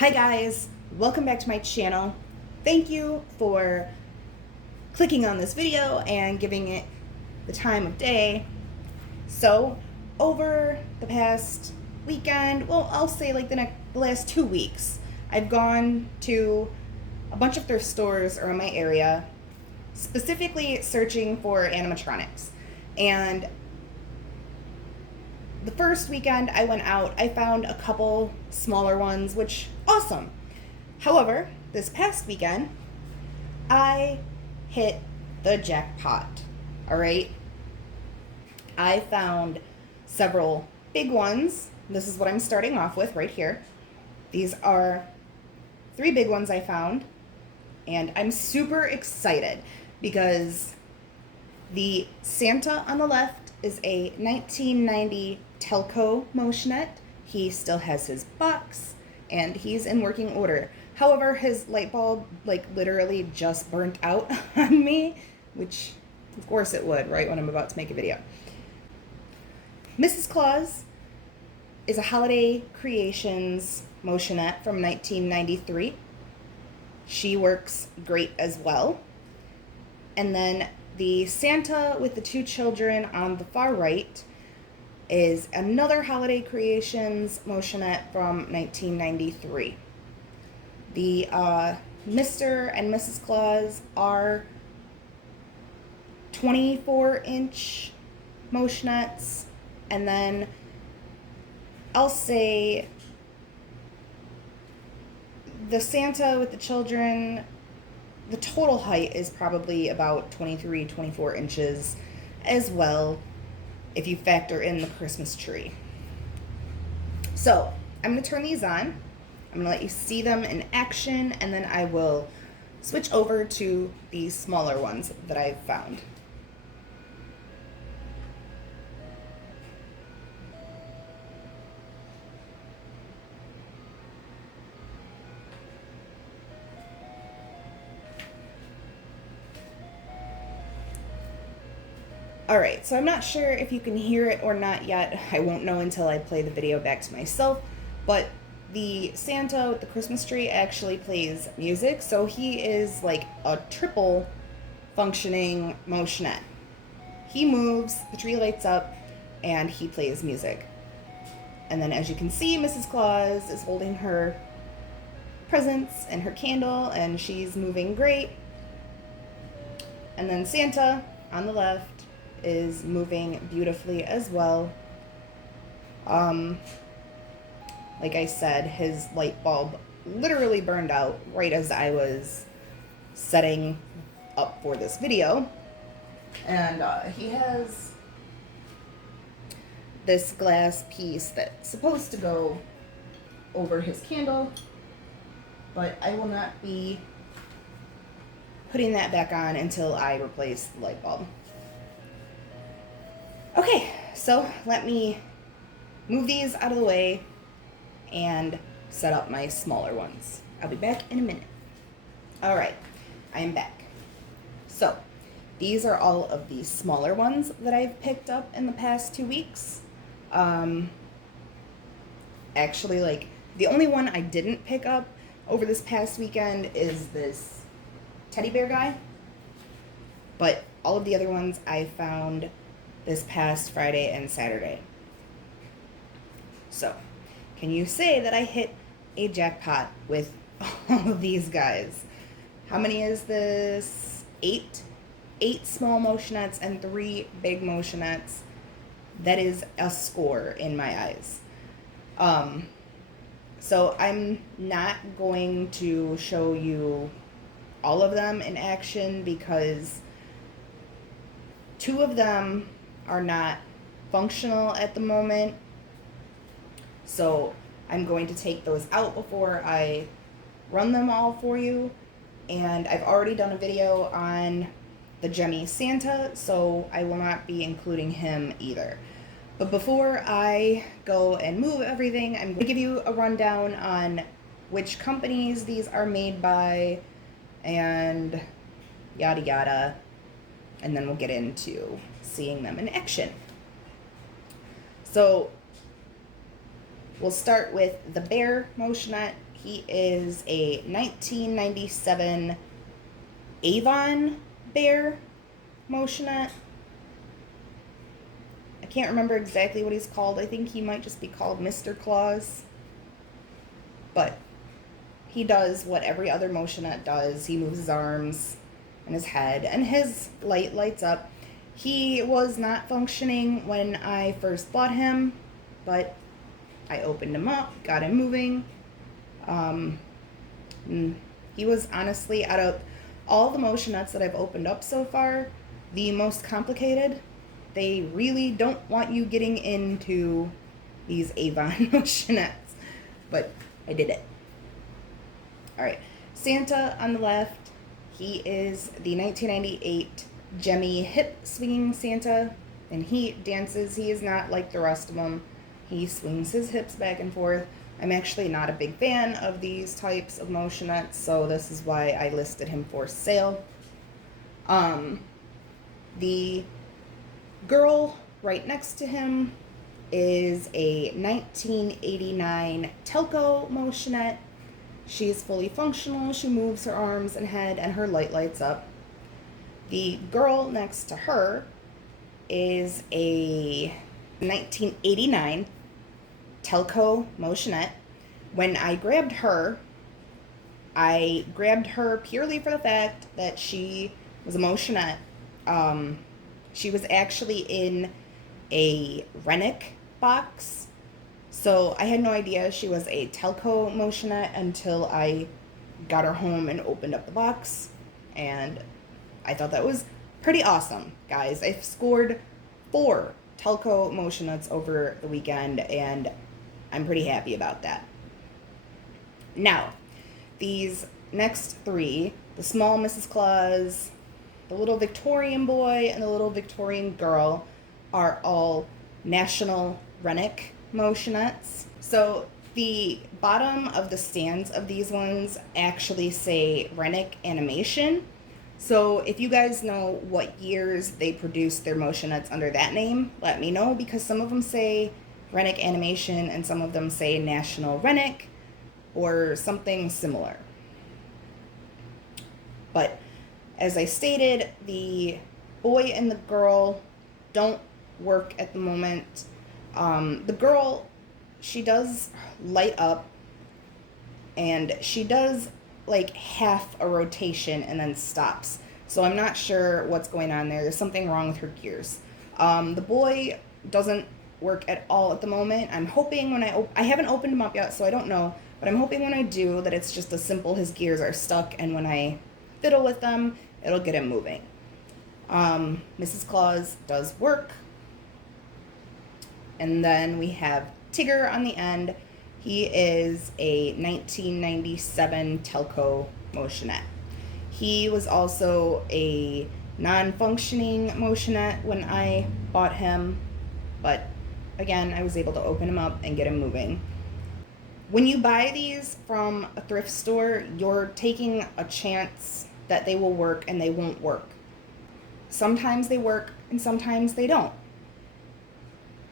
Hi guys, welcome back to my channel. Thank you for clicking on this video and giving it the time of day. So over the past weekend, well, I'll say like the last 2 weeks, I've gone to a bunch of thrift stores around my area, specifically searching for animatronics. And the first weekend I went out, I found a couple smaller ones, which awesome. However, this past weekend, I hit the jackpot. All right. I found several big ones. This is what I'm starting off with right here. These are 3 big ones I found, and I'm super excited because the Santa on the left is a 1990 Telco Motionette. He still has his box and he's in working order. However, his light bulb like literally just burnt out on me, which of course it would, right, when I'm about to make a video. Mrs. Claus is a Holiday Creations Motionette from 1993. She works great as well. And then the Santa with the 2 children on the far right is another Holiday Creations Motionette from 1993. The Mr. and Mrs. Claus are 24-inch Motionettes, and then I'll say the Santa with the children, the total height is probably about 23, 24 inches as well, if you factor in the Christmas tree. So I'm going to turn these on. I'm going to let you see them in action, and then I will switch over to the smaller ones that I've found. Alright, so I'm not sure if you can hear it or not yet. I won't know until I play the video back to myself, but the Santa with the Christmas tree actually plays music, so he is like a triple functioning Motionette. He moves, the tree lights up, and he plays music. And then as you can see, Mrs. Claus is holding her presents and her candle, and she's moving great. And then Santa on the left is moving beautifully as well. Like I said, his light bulb literally burned out right as I was setting up for this video. And he has this glass piece that's supposed to go over his candle, but I will not be putting that back on until I replace the light bulb. Okay, so let me move these out of the way and set up my smaller ones. I'll be back in a minute. All right, I am back. So these are all of the smaller ones that I've picked up in the past 2 weeks. Actually, like, the only one I didn't pick up over this past weekend is this teddy bear guy. But all of the other ones I found this past Friday and Saturday. So, can you say that I hit a jackpot with all of these guys? How many is this? 8? 8 small Motionettes and 3 big Motionettes. That is a score in my eyes. So I'm not going to show you all of them in action because 2 of them are not functional at the moment. So I'm going to take those out before I run them all for you. And I've already done a video on the Jemmy Santa, so I will not be including him either. But before I go and move everything, I'm going to give you a rundown on which companies these are made by and yada yada. And then we'll get into seeing them in action. So we'll start with the bear Motionette. He is a 1997 Avon Bear Motionette. I can't remember exactly what he's called. I think he might just be called Mr. Claus. But he does what every other Motionette does. He moves his arms and his head, and his light lights up. He was not functioning when I first bought him, but I opened him up, got him moving. He was honestly, out of all the Motionettes that I've opened up so far, the most complicated. They really don't want you getting into these Avon Motionettes, but I did it. Alright, Santa on the left. He is the 1998 Jemmy hip swinging Santa, and he dances. He is not like the rest of them. He swings his hips back and forth. I'm actually not a big fan of these types of Motionettes, so this is why I listed him for sale. The girl right next to him is a 1989 Telco Motionette. She is fully functional. She moves her arms and head, and her light lights up. The girl next to her is a 1989 Telco Motionette. When I grabbed her purely for the fact that she was a Motionette. She was actually in a Rennick box. So I had no idea she was a Telco Motionette until I got her home and opened up the box. And I thought that was pretty awesome, guys. I've scored 4 Telco Motionettes over the weekend, and I'm pretty happy about that. Now, these next 3, the small Mrs. Claus, the little Victorian boy, and the little Victorian girl, are all National Rennick Motionettes. So the bottom of the stands of these ones actually say Rennick Animation. So if you guys know what years they produced their Motionettes under that name, let me know, because some of them say Rennick Animation and some of them say National Rennick or something similar. But as I stated, the boy and the girl don't work at the moment. The girl, she does light up, and she does like half a rotation and then stops. So I'm not sure what's going on there. There's something wrong with her gears. The boy doesn't work at all at the moment. I'm hoping when I haven't opened him up yet, so I don't know, but I'm hoping when I do that it's just as simple, his gears are stuck, and when I fiddle with them, it'll get him moving. Mrs. Claus does work. And then we have Tigger on the end. He is a 1997 Telco Motionette. He was also a non-functioning Motionette when I bought him, but again, I was able to open him up and get him moving. When you buy these from a thrift store, you're taking a chance that they will work and they won't work. Sometimes they work and sometimes they don't.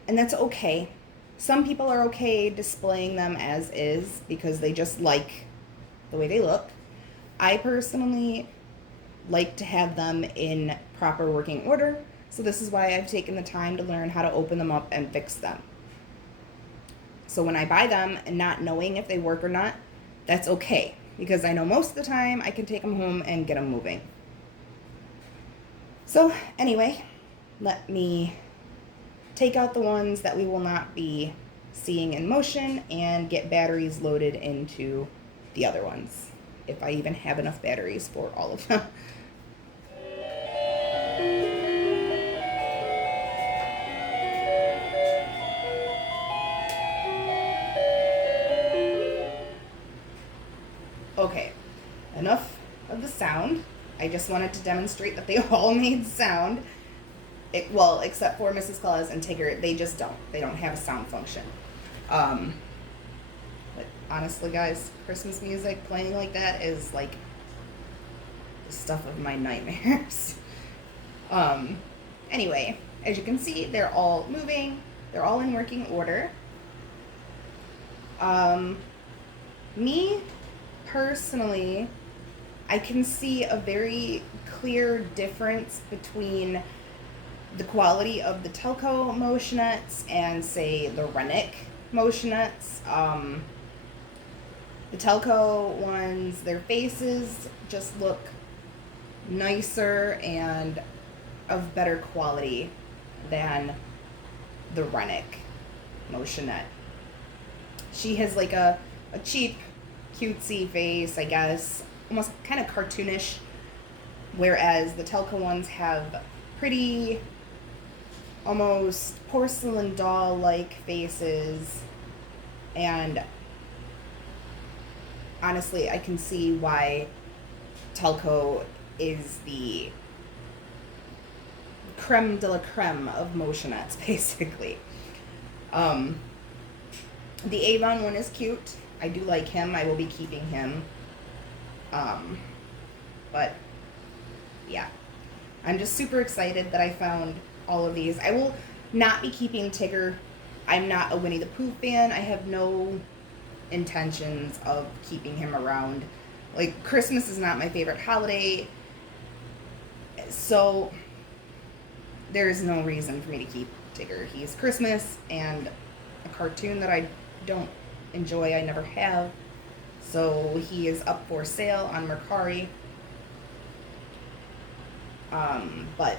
And that's okay. Some people are okay displaying them as is because they just like the way they look. I personally like to have them in proper working order, so this is why I've taken the time to learn how to open them up and fix them. So when I buy them and not knowing if they work or not, that's okay, because I know most of the time I can take them home and get them moving. So anyway, let me take out the ones that we will not be seeing in motion and get batteries loaded into the other ones, if I even have enough batteries for all of them. Okay, enough of the sound. I just wanted to demonstrate that they all made sound. Well, except for Mrs. Claus and Tigger, they just don't. They don't have a sound function. But honestly, guys, Christmas music playing like that is like the stuff of my nightmares. Anyway, as you can see, they're all moving. They're all in working order. Me, personally, I can see a very clear difference between the quality of the Telco Motionettes and, say, the Rennick Motionettes. The Telco ones, their faces just look nicer and of better quality than the Rennick Motionette. She has like a cheap, cutesy face, I guess, almost kind of cartoonish, whereas the Telco ones have pretty, almost porcelain doll-like faces, and honestly, I can see why Telco is the creme de la creme of Motionettes, basically. The Avon one is cute. I do like him. I will be keeping him. But, yeah. I'm just super excited that I found all of these. I will not be keeping Tigger. I'm not a Winnie the Pooh fan. I have no intentions of keeping him around. Like, Christmas is not my favorite holiday, so there's no reason for me to keep Tigger. He's Christmas and a cartoon that I don't enjoy. I never have. So he is up for sale on Mercari. But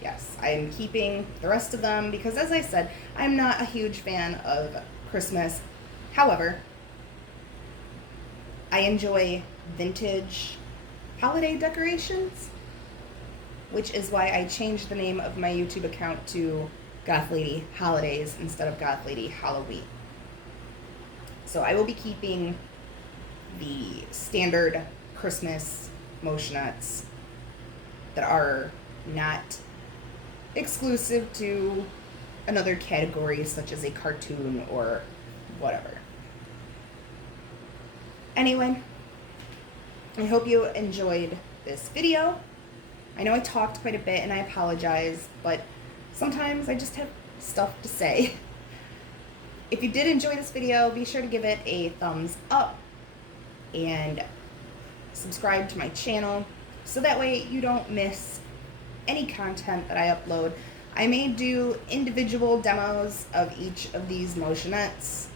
yes, I'm keeping the rest of them because, as I said, I'm not a huge fan of Christmas. However, I enjoy vintage holiday decorations, which is why I changed the name of my YouTube account to Goth Lady Holidays instead of Goth Lady Halloween. So I will be keeping the standard Christmas Motionettes that are not exclusive to another category such as a cartoon or whatever. Anyway, I hope you enjoyed this video. I know I talked quite a bit and I apologize, but sometimes I just have stuff to say. If you did enjoy this video, be sure to give it a thumbs up and subscribe to my channel so that way you don't miss any content that I upload. I may do individual demos of each of these Motionettes.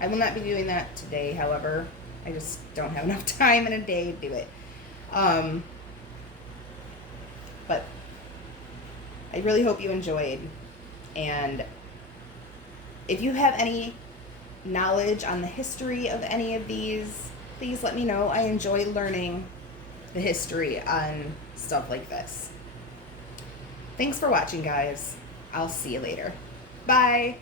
I will not be doing that today, however. I just don't have enough time in a day to do it. But I really hope you enjoyed, and if you have any knowledge on the history of any of these, please let me know. I enjoy learning the history on stuff like this. Thanks for watching, guys. I'll see you later. Bye!